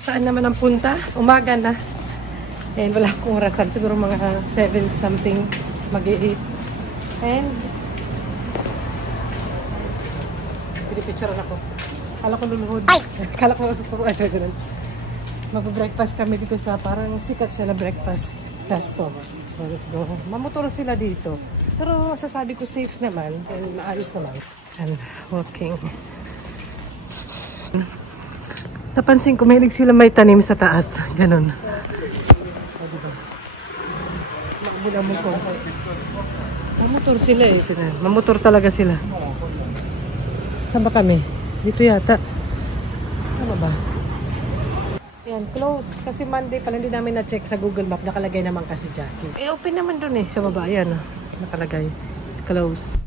Saan naman ang punta? Umaga na. And wala akong orasan. Siguro mga 7 something mag-8. And pinipicturean ako. Kala ko luluhod. Kala ko ganun. Mag-breakfast kami dito sa parang sikat siya na breakfast resto. So let's go. Mamotor sila dito. Pero masasabi ko safe naman. And maayos naman. And walking. Napansin ko, mahilig sila may tanim sa taas. Ganon. Makabula-motor. Mamotor sila eh. Mamotor talaga sila. Saan ba kami? Dito yata. Ano ba? Ayan, close. Kasi Monday pala hindi namin na-check sa Google Map. Nakalagay naman kasi Jackie. Eh, open naman dun eh. Sa baba. Ayan. Nakalagay. It's close.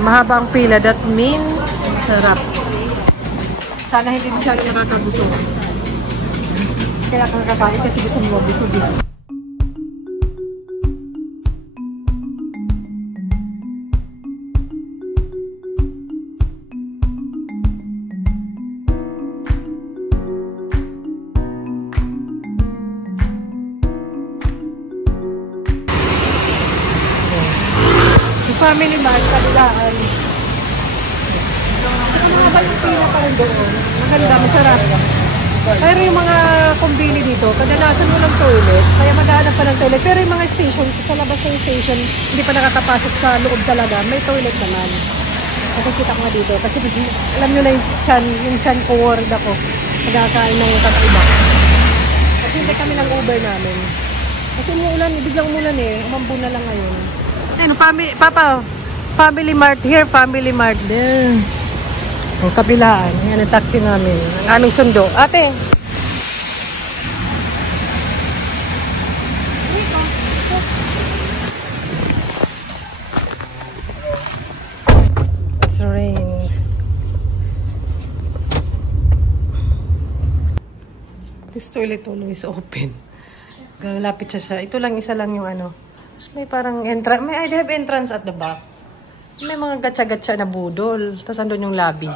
Mahaba ang pila, that mean sarap. Sana hindi masyado nakakabusog. Kaya kang kakain kasi gusto mo mabusog yun. Family man, kabilaan. Mga pila pa rin doon. Maganda, masarap. Pero yung mga kumbini dito, kadalasan walang toilet. Kaya maghanap pa ng toilet. Pero yung mga station, sa labas ng station, hindi pa nakatapasok sa loob talaga. May toilet naman. Nakikita ko nga dito. Kasi alam nyo na yung chan ko word ako. Nagkakain ng iba. Kasi hindi kami ng Uber namin. Kasi umuulan, biglang umulan eh. Umambo na lang ngayon. Ano, Family Mart here, Family Mart there. Ang kabilaan, yan ang taxi namin. Ang aming sundo. Ate! It's rain. This toilet always open. Galapit siya sa, ito lang, isa lang yung ano. May parang entrance. May I have entrance at the back. May mga gatsa-gatsa na budol. Tapos andun yung lobby.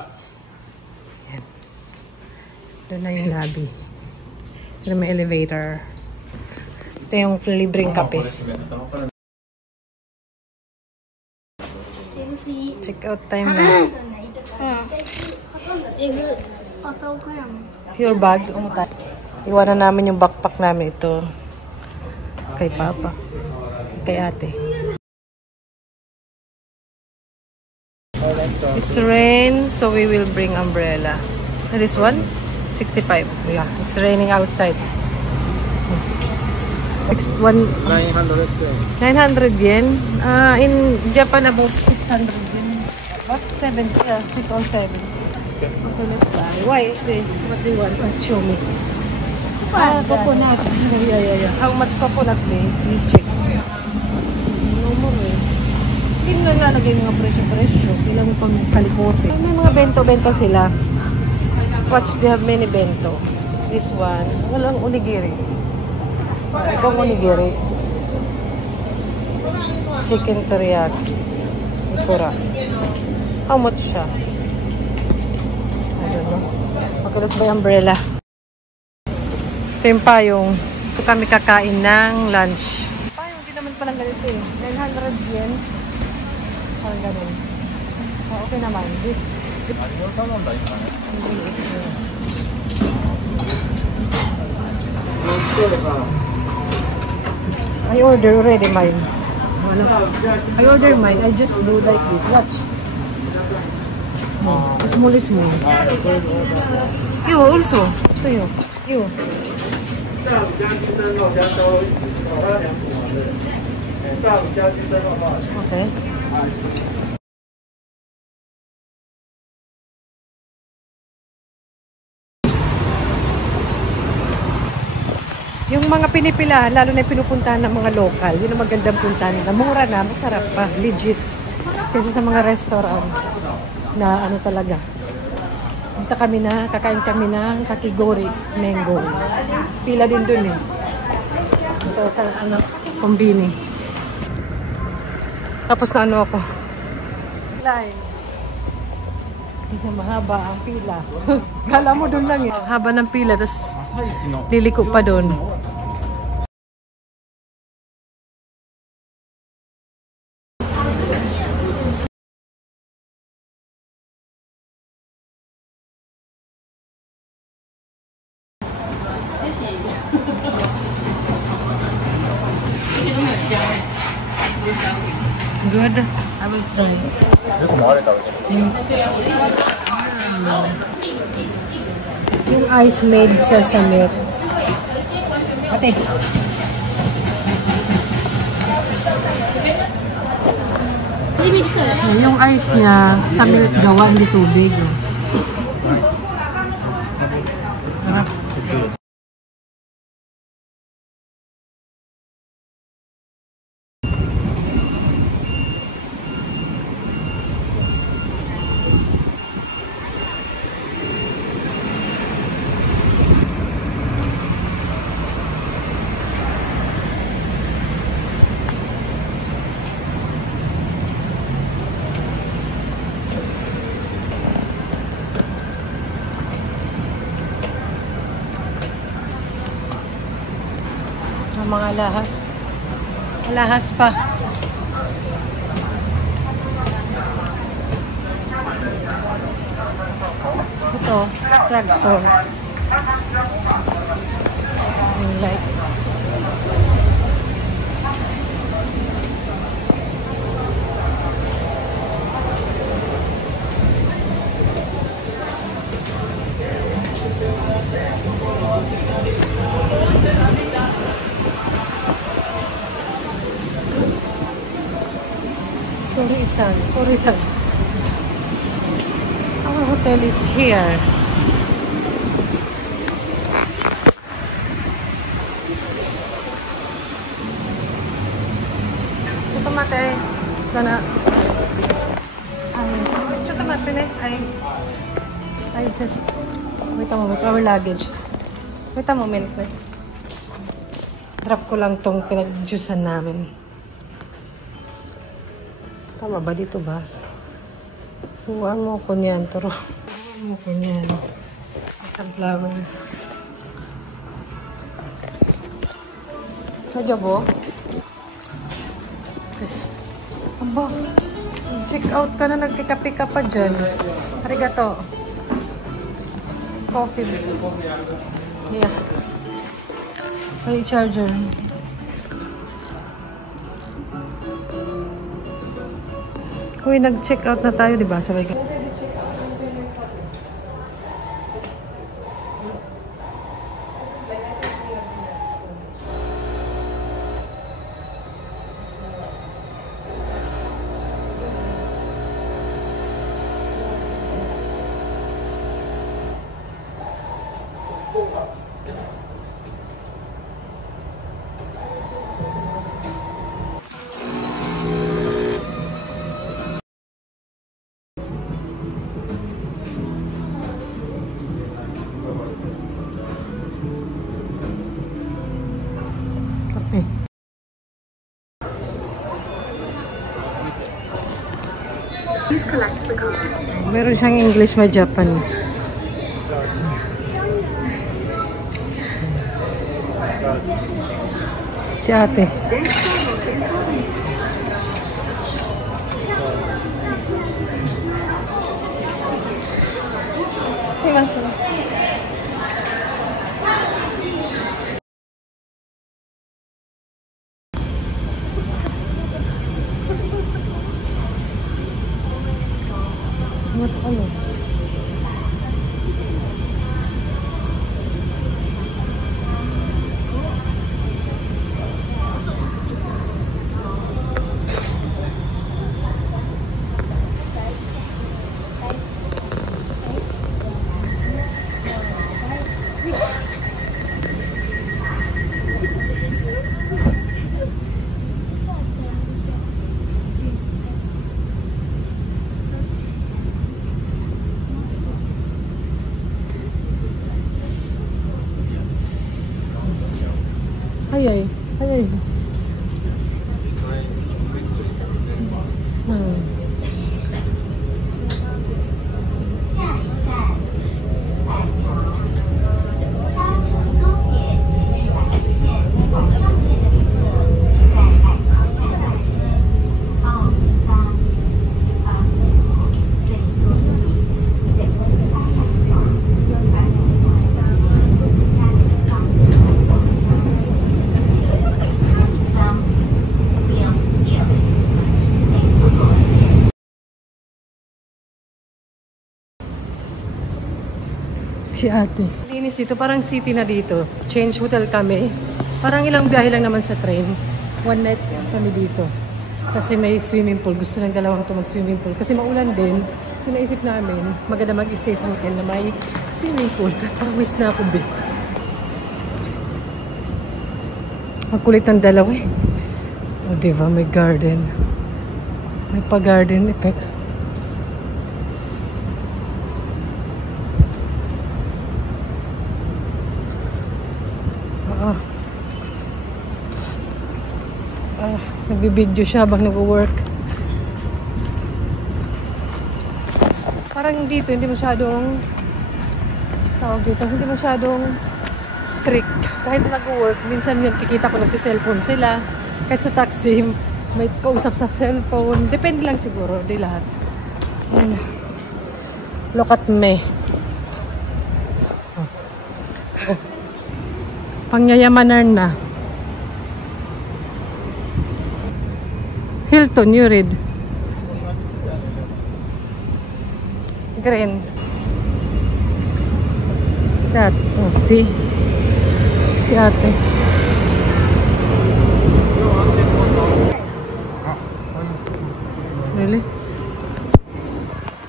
Yan. Doon na yung lobby. Doon may elevator. Ito yung libreng kape. Check out time na. Your bag. Iwanan namin yung backpack namin ito. Kay Papa. Kay ate. It's rain, so we will bring umbrella. This one? 65. Yeah, it's raining outside. 900 yen. In Japan, about 600 yen. What? 70? Yeah, it's all 70. Okay, let's buy. Why? What do you want? Show me. Coconut. Yeah. How much coconut, babe? You check. Hindi mo nalalagay mga presyo-presyo. Kailangan mo pang kalikote. May mga bento-bento sila. Watch, they have many bento. This one, walang onigiri. Itong onigiri. Chicken teriyaki. Ikura. How much siya? I don't know. Okay, let's buy umbrella. Ito yung payong. Ito kami kakain ng lunch. Payong, hindi naman palang ganito eh. 900 yen. Parang ganun. Okay naman. I order already mine. I order mine. I just do like this. Watch. Small. You also. Ito you. You. Okay. yung mga pinipilahan, lalo na yung pinupuntahan ng mga local, yun ang magandang puntahan nila. Mura na, masarap pa, legit. Kasi sa mga restaurant na ano talaga. Kakain kami ng kakigori, mango. Pila din dun eh. Ito sa ano, kombini. Tapos na ano ako. Line. Hindi mahaba ang pila. Kala mo dun lang eh. Haba ng pila, tapos liliko pa dun. Good. I will try. Yung ice made sesame. Ate. Yung ice niya sa milk gawa, hindi tubig. Mga lahas. Lahas pa. Ito, drugstore. Ring light. Tourism. Our hotel is here. Chuto mate. Dana. Chuto mate ne. I just wait a moment. Our luggage. Wait a moment. Drop ko lang tong pinag-juicean namin. Tama ba dito ba? Suwaan mo ko niyan, turo. Suwaan mo ko niyan. Isang flower. Sadya po? Aba, check out ka na, nagkikapi ka pa dyan. Arigato. Coffee. Yeah. Ay, charger. Uy, nag-check out na tayo, di ba? Sabay ka. Meron siyang English, may Japanese. Si ate. Ano? Ay. Si ate. Linis dito, parang city na dito. Change hotel kami. Parang ilang biyahe lang naman sa train. One night kami dito. Kasi may swimming pool. Gusto ng dalawang to mag-swimming pool. Kasi maulan din. Kinaisip namin, maganda mag-stay sa hotel na may swimming pool. Parang miss na ako, be. Ang kulit ng dalawa eh. O, diba? May garden. May pa-garden effect. Nagbibideo siya habang nag-work. Parang dito, hindi masyadong hindi masyadong strict. Kahit nag-work, minsan yun, kikita ko nagsi-cellphone sila. Kahit sa taxi, may kausap sa cellphone. Depende lang siguro, di lahat. Look at me. Pangyayamanan na. Hilton, you read. Green. That, oh, see? Si ate. Really?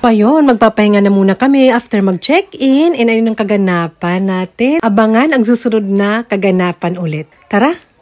Ayun, magpapahinga na muna kami after mag-check-in. And ayun ang kaganapan natin. Abangan ang susunod na kaganapan ulit. Tara!